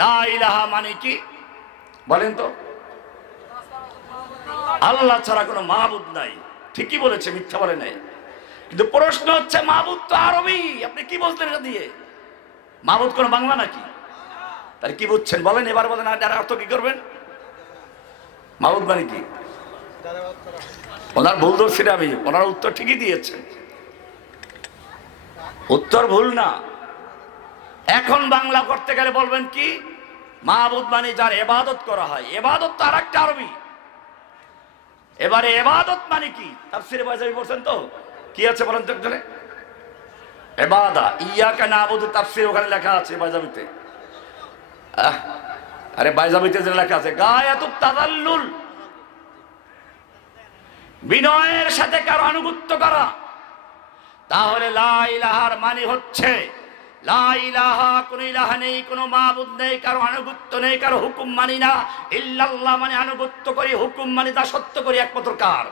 লা ইলাহা মানে কি বলেন তো? আল্লাহ ছাড়া কোনো মাবুদ নাই। ঠিকই বলেছে, মিথ্যা বলে নাই। কিন্তু প্রশ্ন হচ্ছে মাবুদ তো আরবি, আপনি কি বলতেন এটা দিয়ে? মাবুদ কোন বাংলা নাকি? তাহলে কি বুঝছেন বলেন, এবার বলেন। আর অর্থ কি করবেন? মাবুদ মানে কি? ওনার ভুল ধরছি আমি, ওনার উত্তর ঠিকই দিয়েছেন, উত্তর ভুল না। এখন বাংলা করতে গেলে বলবেন কি, মাবুদ মানে যার ইবাদত করা হয়। ইবাদত তো আর একটা আরবি। এবারে ইবাদত মানে কি তাফসীরে বাইজাবি বলছেন তো, কি আছে বলেন তো একজনে? ইবাদা, ইয়াকা নাবুদু, তাফসীর ওখানে লেখা আছে বাইজাবিতে। আরে বাইজাবিতে যে লেখা আছে গায়াতুত তাযাল্লুল, বিনয়ের সাথে কারো আনুগত্য করা। তাহলে লা ইলাহার মানে হচ্ছে লা ইলাহা, কোন ইলাহা নেই, কোন মাবুদ নেই, কারো আনুগত্য নেই, কারো হুকুম মানি না। ইল্লাল্লাহ মানে আনুগত্য করি, হুকুম মানি, তা সত্য করি একমাত্র কার?